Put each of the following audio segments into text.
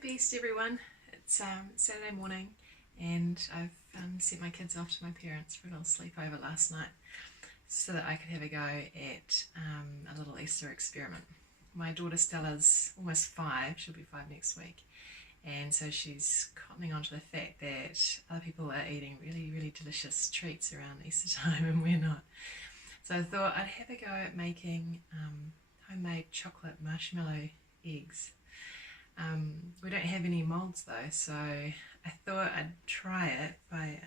Beast everyone. It's Saturday morning and I've sent my kids off to my parents for a little sleepover last night so that I could have a go at a little Easter experiment. My daughter Stella's almost 5, she'll be 5 next week, and so she's cottoning onto the fact that other people are eating really delicious treats around Easter time and we're not. So I thought I'd have a go at making homemade chocolate marshmallow eggs. We don't have any moulds though, so I thought I'd try it by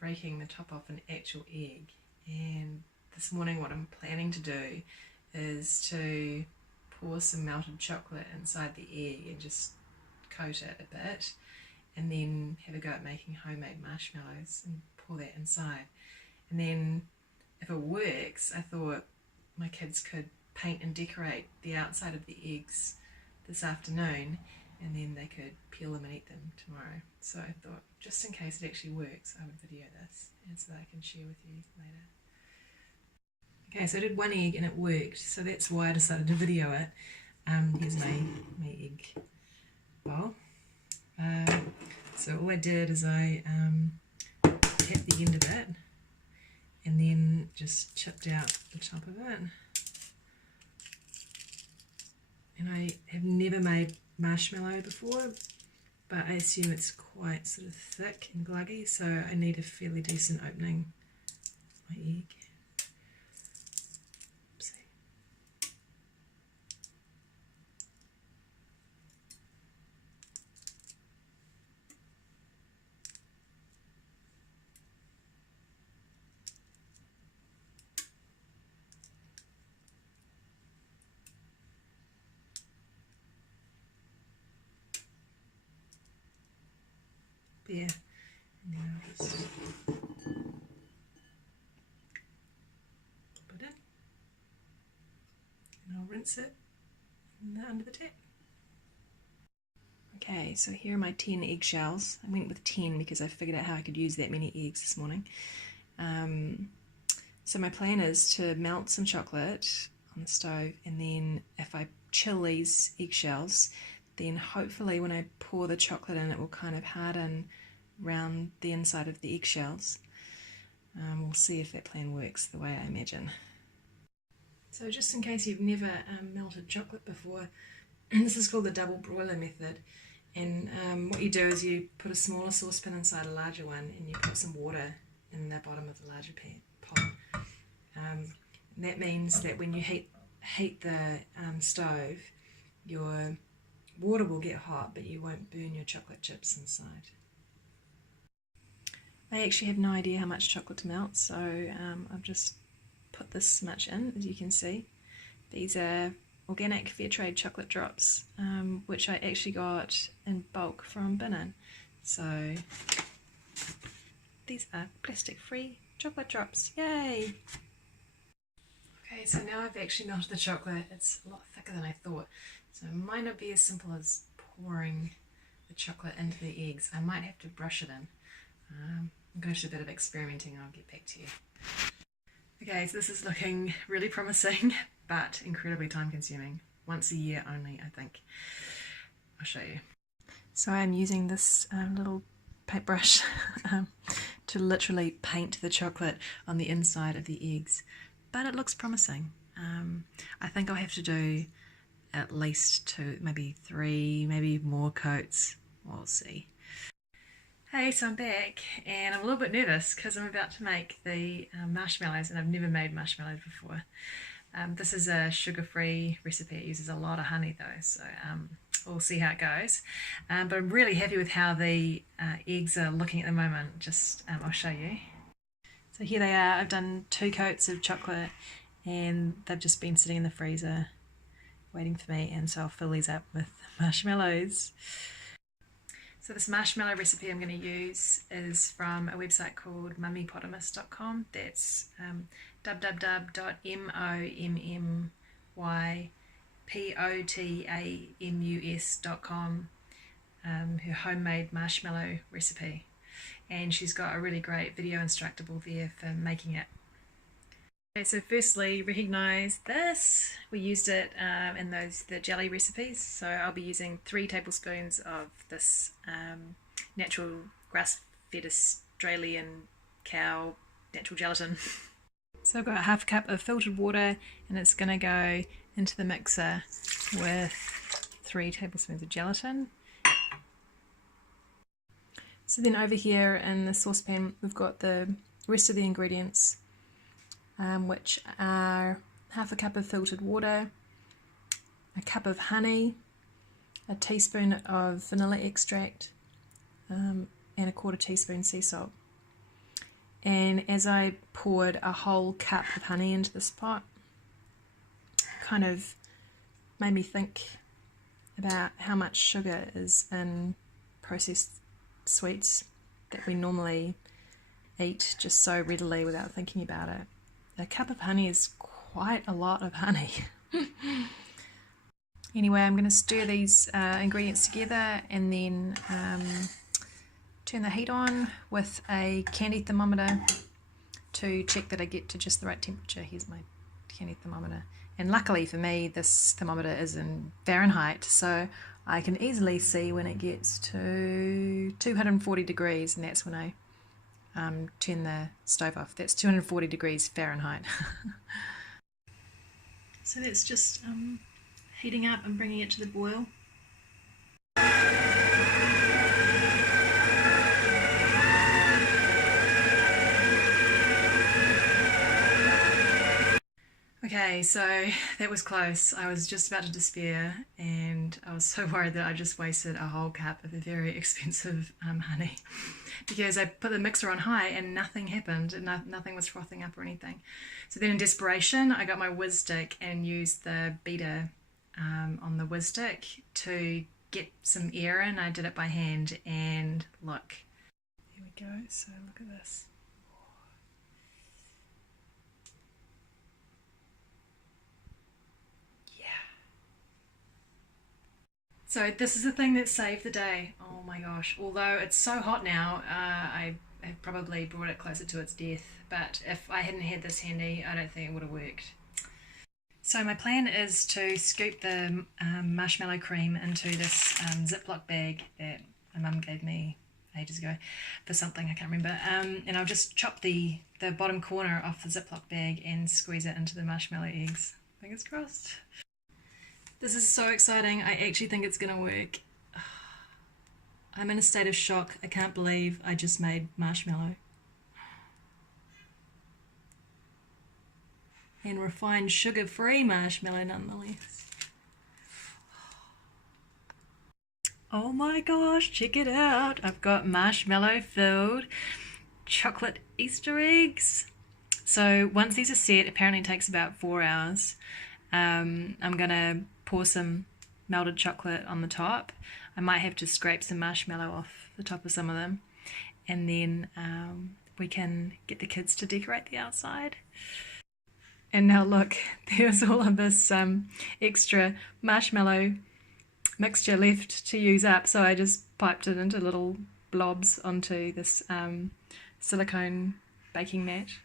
breaking the top off an actual egg. And this morning what I'm planning to do is to pour some melted chocolate inside the egg and just coat it a bit, and then have a go at making homemade marshmallows and pour that inside. And then if it works, I thought my kids could paint and decorate the outside of the eggs this afternoon, and then they could peel them and eat them tomorrow. So I thought, just in case it actually works, I would video this and so that I can share with you later. Okay, so I did one egg and it worked, so that's why I decided to video it. Here's my egg bowl. So all I did is I tapped the end of it and then just chipped out the top of it. And I have never made marshmallow before, but I assume it's quite sort of thick and gluggy, so I need a fairly decent opening for my egg. Oopsie. There, and then I'll just put it in, and I'll rinse it under the tap. Okay, so here are my 10 eggshells. I went with 10 because I figured out how I could use that many eggs this morning. So my plan is to melt some chocolate on the stove, and then if I chill these eggshells, then hopefully when I pour the chocolate in, it will kind of harden around the inside of the eggshells. We'll see if that plan works the way I imagine. So just in case you've never melted chocolate before, this is called the double broiler method. And what you do is you put a smaller saucepan inside a larger one, and you put some water in the bottom of the larger pot. And that means that when you heat the stove, your water will get hot, but you won't burn your chocolate chips inside. I actually have no idea how much chocolate to melt, so I've just put this much in, as you can see. These are organic fair trade chocolate drops, which I actually got in bulk from Binnin. So these are plastic-free chocolate drops, yay! Okay, so now I've actually melted the chocolate. It's a lot thicker than I thought. So it might not be as simple as pouring the chocolate into the eggs. I might have to brush it in. I'm going to do a bit of experimenting and I'll get back to you. Okay, so this is looking really promising, but incredibly time consuming. Once a year only, I think. I'll show you. So I'm using this little paintbrush to literally paint the chocolate on the inside of the eggs, but it looks promising. I think I'll have to do at least 2, maybe 3, maybe more coats. We'll see. Hey, so I'm back and I'm a little bit nervous because I'm about to make the marshmallows, and I've never made marshmallows before. This is a sugar-free recipe. It uses a lot of honey though, so we'll see how it goes. But I'm really happy with how the eggs are looking at the moment. Just I'll show you. So here they are. I've done 2 coats of chocolate and they've just been sitting in the freezer waiting for me, and so I'll fill these up with marshmallows. So this marshmallow recipe I'm going to use is from a website called mummypotamus.com. That's www.mummypotamus.com, her homemade marshmallow recipe. And she's got a really great video instructable there for making it. Okay, so firstly, recognise this. We used it in the jelly recipes. So I'll be using 3 tablespoons of this natural grass-fed Australian cow natural gelatin. So I've got half a cup of filtered water, and it's going to go into the mixer with 3 tablespoons of gelatin. So then over here in the saucepan we've got the rest of the ingredients, which are half a cup of filtered water, a cup of honey, a teaspoon of vanilla extract, and a 1/4 teaspoon sea salt. And as I poured a whole cup of honey into this pot, kind of made me think about how much sugar is in processed sweets that we normally eat just so readily without thinking about it. A cup of honey is quite a lot of honey. Anyway, I'm going to stir these ingredients together and then turn the heat on with a candy thermometer to check that I get to just the right temperature. Here's my candy thermometer. And luckily for me, this thermometer is in Fahrenheit, so I can easily see when it gets to 240 degrees, and that's when I turn the stove off. That's 240 degrees Fahrenheit. So that's just heating up and bringing it to the boil. Okay, so that was close. I was just about to despair, and I was so worried that I just wasted a whole cup of a very expensive honey, because I put the mixer on high and nothing happened, and nothing was frothing up or anything. So then in desperation, I got my whiz stick and used the beater on the whiz stick to get some air in. I did it by hand, and look. Here we go, so look at this. So this is the thing that saved the day. Oh my gosh. Although it's so hot now, I have probably brought it closer to its death. But if I hadn't had this handy, I don't think it would have worked. So my plan is to scoop the marshmallow cream into this Ziploc bag that my mum gave me ages ago for something, I can't remember. And I'll just chop the bottom corner off the Ziploc bag and squeeze it into the marshmallow eggs. Fingers crossed. This is so exciting. I actually think it's going to work. I'm in a state of shock. I can't believe I just made marshmallow. And refined sugar-free marshmallow nonetheless. Oh my gosh, check it out. I've got marshmallow-filled chocolate Easter eggs. So once these are set, apparently it takes about 4 hours. I'm going to pour some melted chocolate on the top. I might have to scrape some marshmallow off the top of some of them, and then we can get the kids to decorate the outside. And now look, there's all of this extra marshmallow mixture left to use up, so I just piped it into little blobs onto this silicone baking mat.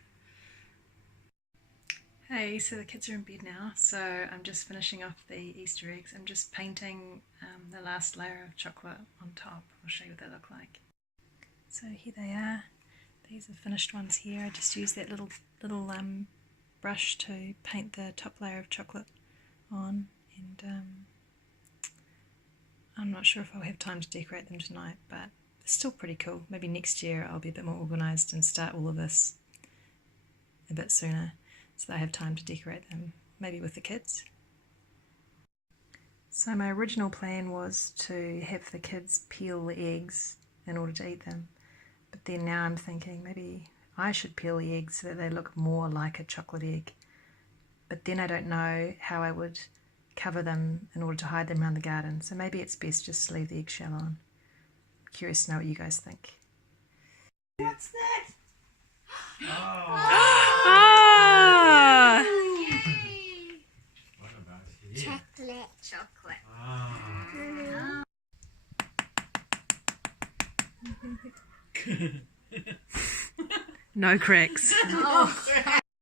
Hey, so the kids are in bed now, so I'm just finishing off the Easter eggs. I'm just painting the last layer of chocolate on top. I'll show you what they look like. So here they are. These are finished ones here. I just used that little brush to paint the top layer of chocolate on, and I'm not sure if I'll have time to decorate them tonight, but it's still pretty cool. Maybe next year I'll be a bit more organised and start all of this a bit sooner, so that I have time to decorate them, maybe with the kids. So my original plan was to have the kids peel the eggs in order to eat them, but then now I'm thinking maybe I should peel the eggs so that they look more like a chocolate egg, but then I don't know how I would cover them in order to hide them around the garden, so maybe it's best just to leave the eggshell on. I'm curious to know what you guys think. What's that? Ah! What about here? Chocolate. No cracks. Oh.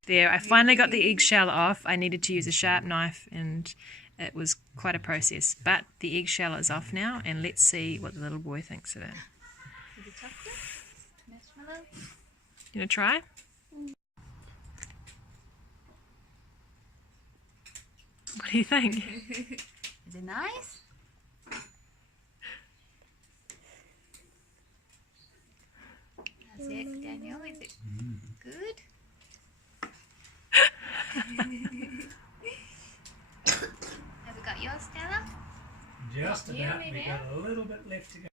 There, I finally got the eggshell off. I needed to use a sharp knife and it was quite a process. But the eggshell is off now and let's see what the little boy thinks of it. Is it chocolate? Marshmallow? You want to try? What do you think? Is it nice? How's it, Daniel? Is it good? Have we got yours, Stella? Just You about. made We it. got a little bit left to go.